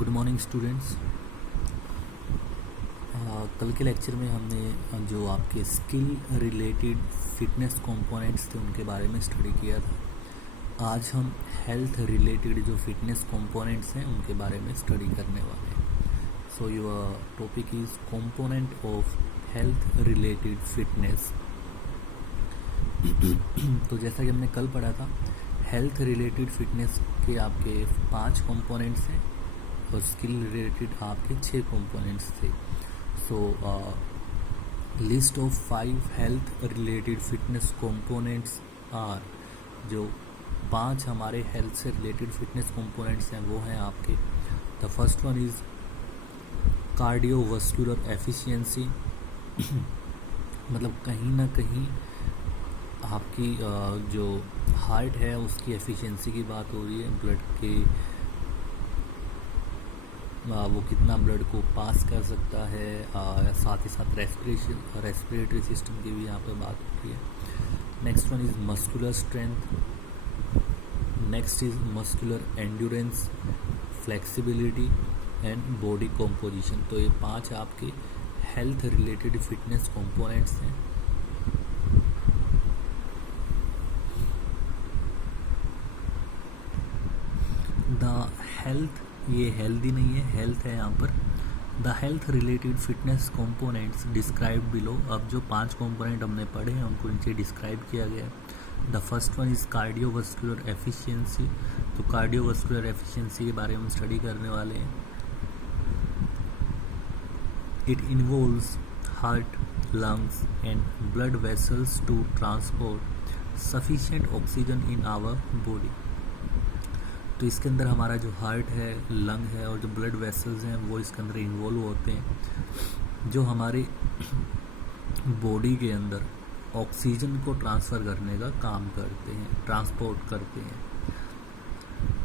Good morning students. कल के lecture में हमने जो आपके स्किल रिलेटेड फिटनेस कंपोनेंट्स थे उनके बारे में स्टडी किया था। आज हम हेल्थ रिलेटेड जो फिटनेस कंपोनेंट्स हैं उनके बारे में स्टडी करने वाले हैं। So your topic is component of health related fitness. तो जैसा कि हमने कल पढ़ा था, हेल्थ रिलेटेड फिटनेस के आपके 5 कंपोनेंट्स हैं और स्किल रिलेटेड आपके 6 कंपोनेंट्स थे। So list of 5 health related fitness components are, जो 5 हमारे हेल्थ से रिलेटेड फिटनेस कंपोनेंट्स हैं वो हैं आपके। The first one is cardiovascular efficiency. मतलब कहीं ना कहीं आपकी जो हार्ट है उसकी एफिशिएंसी की बात हो रही है, ब्लड के वो कितना ब्लड को पास कर सकता है, साथ ही साथ रेस्पिरेटरी सिस्टम की भी यहाँ पे बात हो रही है। Next one is muscular strength, next is muscular endurance, flexibility and body composition. तो ये 5 आपके हेल्थ रिलेटेड फिटनेस कंपोनेंट्स हैं। द हेल्थ, ये हेल्दी नहीं है, हेल्थ है यहाँ पर। The health related fitness components describe below. अब जो 5 कंपोनेंट हमने पढ़े हैं उनको नीचे डिस्क्राइब किया गया है। The first one is cardiovascular efficiency. तो कार्डियोवास्कुलर एफिशिएंसी के बारे में स्टडी करने वाले हैं। It involves heart, lungs and blood vessels to transport sufficient oxygen in our body. तो इसके अंदर हमारा जो हार्ट है, लंग है और जो ब्लड वेसल्स हैं वो इसके अंदर इन्वॉल्व होते हैं, जो हमारे बॉडी के अंदर ऑक्सीजन को ट्रांसफ़र करने का काम करते हैं, ट्रांसपोर्ट करते हैं।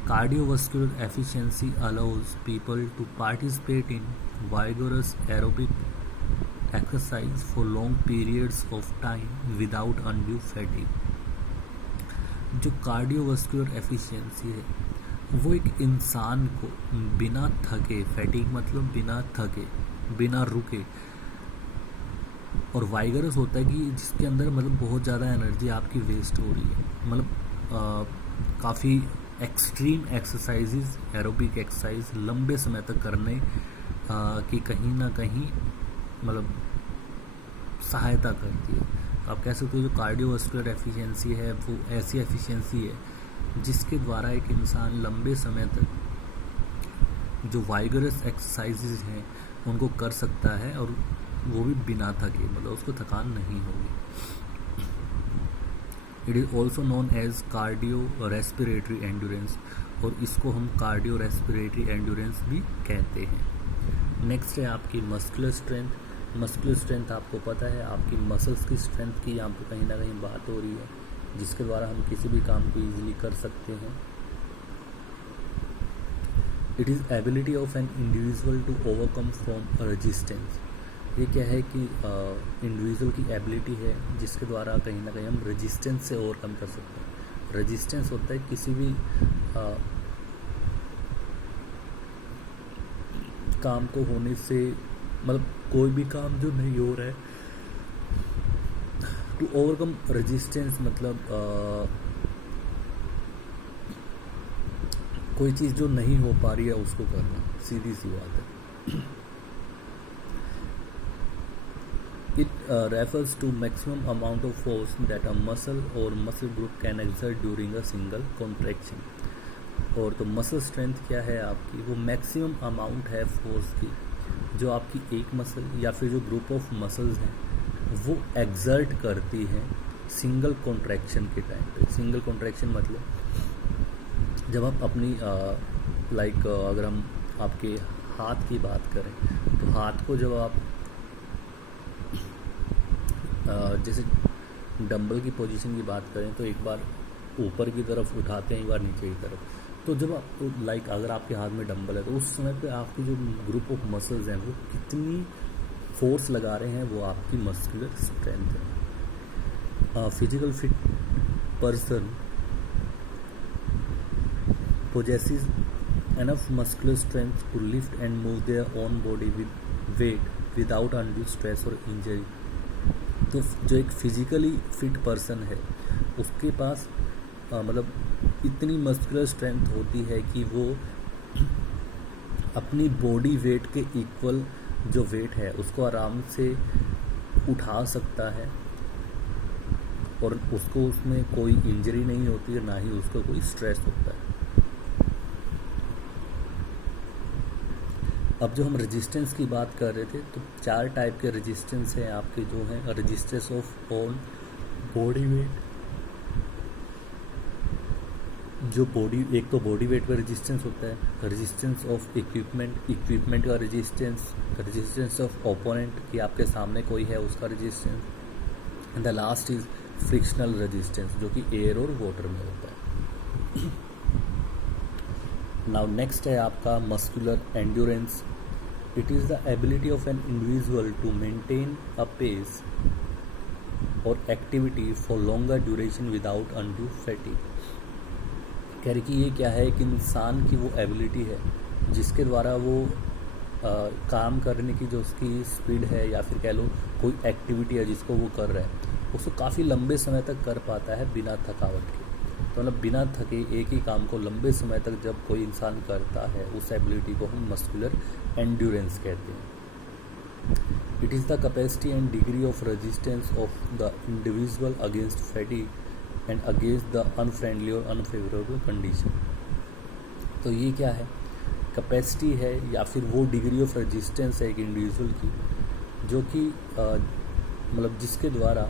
Cardiovascular efficiency allows people to participate in vigorous aerobic exercise for long periods of time without undue fatigue. जो कार्डियोवास्कुलर एफिशिएंसी है वो एक इंसान को बिना थके, फैटिग मतलब बिना थके, बिना रुके, और वाइगरस होता है कि जिसके अंदर मतलब बहुत ज़्यादा एनर्जी आपकी वेस्ट हो रही है, मतलब काफ़ी एक्सट्रीम एक्सरसाइजेज, एरोबिक एक्सरसाइज लंबे समय तक करने की कहीं ना कहीं मतलब सहायता करती है। आप कह सकते हो जो कार्डियोवास्कुलर एफिशिएंसी है वो ऐसी एफिशिएंसी है जिसके द्वारा एक इंसान लंबे समय तक जो वाइगरस एक्सरसाइजेज हैं उनको कर सकता है और वो भी बिना थके, मतलब उसको थकान नहीं होगी। It is also known as cardio respiratory endurance, और इसको हम कार्डियो रेस्पिरेटरी एंड्योरेंस भी कहते हैं। नेक्स्ट है आपकी मस्कुलर स्ट्रेंथ। मस्कुलर स्ट्रेंथ आपको पता है आपकी मसल्स की स्ट्रेंथ की यहाँ पर कहीं ना कहीं बात हो रही है, जिसके द्वारा हम किसी भी काम को ईजिली कर सकते हैं। It is ability of an individual to overcome from resistance. ये क्या है कि इंडिविजुअल की एबिलिटी है जिसके द्वारा कहीं ना कहीं हम रेजिस्टेंस से ओवरकम कर सकते हैं। रेजिस्टेंस होता है किसी भी काम को होने से, मतलब कोई भी काम जो नहीं हो रहा है, टू ओवरकम रेजिस्टेंस मतलब कोई चीज़ जो नहीं हो पा रही है उसको करना, सीधी सी बात है। It refers to maximum amount of force that a muscle और muscle group can exert during a single contraction. और तो मसल स्ट्रेंथ क्या है आपकी, वो मैक्सिमम अमाउंट है फोर्स की जो आपकी एक मसल या फिर जो ग्रुप ऑफ मसल्स हैं वो एक्सर्ट करती है सिंगल कॉन्ट्रैक्शन के टाइम पे। सिंगल कॉन्ट्रैक्शन मतलब जब आप अपनी अगर हम आपके हाथ की बात करें तो हाथ को जब आप जैसे डंबल की पोजीशन की बात करें तो एक बार ऊपर की तरफ उठाते हैं, एक बार नीचे की तरफ। तो जब आप अगर आपके हाथ में डंबल है तो उस समय पे आपकी जो ग्रुप ऑफ मसल्स हैं वो कितनी फोर्स लगा रहे हैं, वो आपकी मस्कुलर स्ट्रेंथ है। Physical fit person possesses enough muscular strength to lift and move their own body with weight without undue stress or injury. तो जो एक फिजिकली फिट पर्सन है उसके पास मतलब इतनी मस्कुलर स्ट्रेंथ होती है कि वो अपनी बॉडी वेट के इक्वल जो वेट है उसको आराम से उठा सकता है और उसको उसमें कोई इंजरी नहीं होती है, ना ही उसको कोई स्ट्रेस होता है। अब जो हम रेजिस्टेंस की बात कर रहे थे तो 4 टाइप के रेजिस्टेंस हैं आपके, जो हैं resistance of own body weight, जो बॉडी, एक तो बॉडी वेट पर रेजिस्टेंस होता है, रेजिस्टेंस ऑफ इक्विपमेंट का रेजिस्टेंस ऑफ ओपोनेंट कि आपके सामने कोई है उसका resistance, and the last is frictional resistance जो कि एयर और वाटर में होता है। नाउ नेक्स्ट है आपका muscular endurance. It is the ability of an individual to maintain a pace और activity for longer duration without undue fatigue. कह रही कि ये क्या है कि इंसान की वो एबिलिटी है जिसके द्वारा वो काम करने की जो उसकी स्पीड है या फिर कह लो कोई एक्टिविटी है जिसको वो कर रहा है उसको काफ़ी लंबे समय तक कर पाता है बिना थकावट के। तो मतलब बिना थके एक ही काम को लंबे समय तक जब कोई इंसान करता है उस एबिलिटी को हम मस्कुलर एंड्योरेंस कहते हैं। It is the capacity and degree of resistance of the individual against fatigue and against the unfriendly और अनफेवरेबल कंडीशन। तो ये क्या है, कैपेसिटी है या फिर वो डिग्री ऑफ रेजिस्टेंस है एक इंडिविजुअल की जो कि मतलब जिसके द्वारा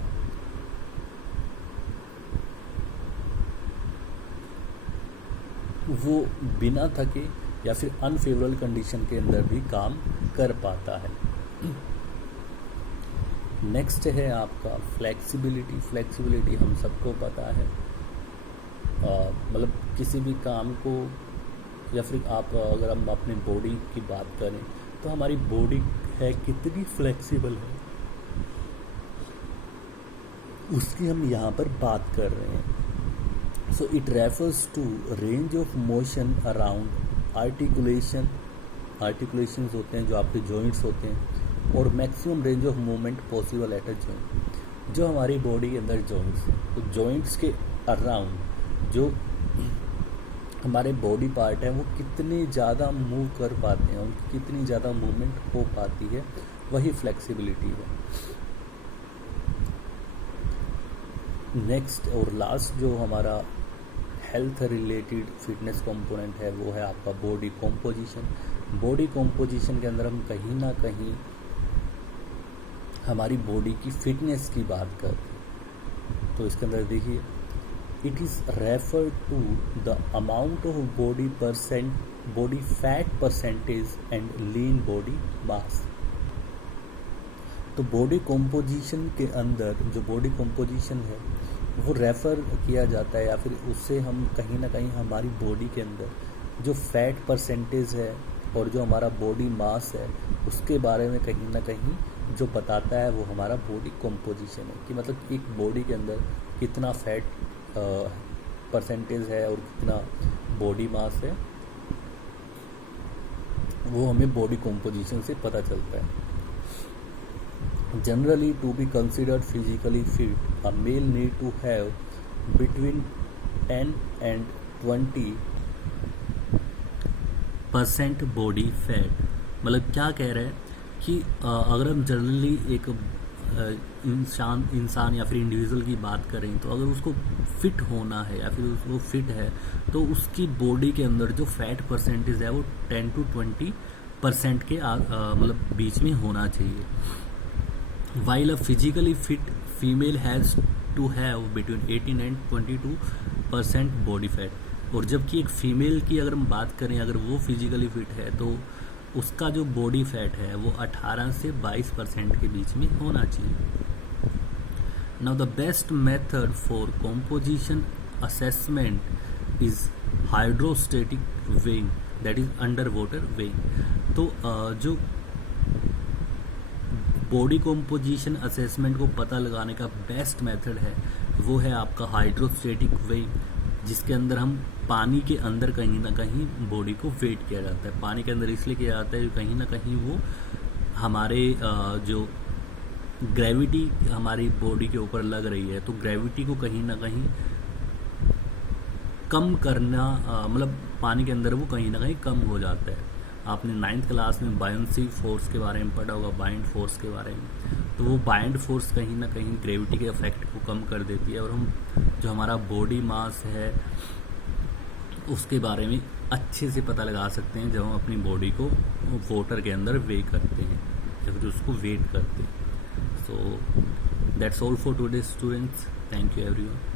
वो बिना थके या फिर अनफेवरेबल कंडीशन के अंदर भी काम कर पाता है। नेक्स्ट है आपका फ्लेक्सिबिलिटी। फ्लेक्सिबिलिटी हम सबको पता है, मतलब किसी भी काम को या फिर आप अगर हम अपनी बॉडी की बात करें तो हमारी बॉडी है कितनी फ्लेक्सिबल है उसकी हम यहाँ पर बात कर रहे हैं। So it refers to range of motion around articulations होते हैं जो आपके जॉइंट्स होते हैं, और maximum range of movement possible at a joint. जो हमारी बॉडी के अंदर जॉइंट्स हैं तो जॉइंट्स के अराउंड जो हमारे बॉडी पार्ट है वो कितने ज़्यादा मूव कर पाते हैं, उनकी कितनी ज़्यादा मूवमेंट हो पाती है, वही फ्लेक्सिबिलिटी है। नेक्स्ट और लास्ट जो हमारा हेल्थ रिलेटेड फिटनेस कंपोनेंट है वो है आपका बॉडी कॉम्पोजिशन। बॉडी कॉम्पोजिशन के अंदर हम कहीं ना कहीं हमारी बॉडी की फिटनेस की बात करते हैं। तो इसके अंदर देखिए, it is refer to the amount of body fat percentage and lean body mass. तो बॉडी कॉम्पोजिशन के अंदर जो बॉडी कॉम्पोजिशन है वो रेफ़र किया जाता है या फिर उससे हम कहीं ना कहीं हमारी बॉडी के अंदर जो फैट परसेंटेज है और जो हमारा बॉडी मास है उसके बारे में कहीं ना कहीं जो बताता है वो हमारा बॉडी कॉम्पोजिशन है, कि मतलब एक बॉडी के अंदर कितना फैट परसेंटेज है और कितना बॉडी मास है, वो हमें बॉडी कॉम्पोजिशन से पता चलता है। Generally, to be considered physically fit, a male need to have between 10 and 20% body fat। मतलब क्या कह रहे हैं कि अगर हम जनरली एक इंसान या फिर इंडिविजुअल की बात करें तो अगर उसको फिट होना है या फिर वो फिट है तो उसकी बॉडी के अंदर जो फैट परसेंटेज है वो 10 to 20% के मतलब बीच में होना चाहिए। While a physically fit female has to have between 18 and 22% body fat। और जबकि एक फीमेल की अगर हम बात करें, अगर वो फिजिकली फिट है तो उसका जो बॉडी फैट है वो 18 से 22% के बीच में होना चाहिए। Now the best method for composition assessment is hydrostatic weighing, that is under water weighing. तो जो बॉडी कॉम्पोजिशन असेसमेंट को पता लगाने का बेस्ट मेथड है वो है आपका हाइड्रोस्टेटिक वेइंग। जिसके अंदर हम पानी के अंदर कहीं ना कहीं बॉडी को वेट किया जाता है। पानी के अंदर इसलिए किया जाता है कि कहीं ना कहीं वो हमारे जो ग्रेविटी हमारी बॉडी के ऊपर लग रही है, तो ग्रेविटी को कहीं ना कहीं कम करना, मतलब पानी के अंदर वो कहीं ना कहीं कम हो जाता है। आपने 9th क्लास में बायोन्सी फोर्स के बारे में पढ़ा होगा, बाइंड फोर्स के बारे में। तो वो बाइंड फोर्स कहीं ना कहीं ग्रेविटी के इफेक्ट को कम कर देती है, और हम जो हमारा बॉडी मास है उसके बारे में अच्छे से पता लगा सकते हैं जब हम अपनी बॉडी को वाटर के अंदर वे करते हैं या फिर उसको वेट करते हैं। So that's all for today students, thank you everyone.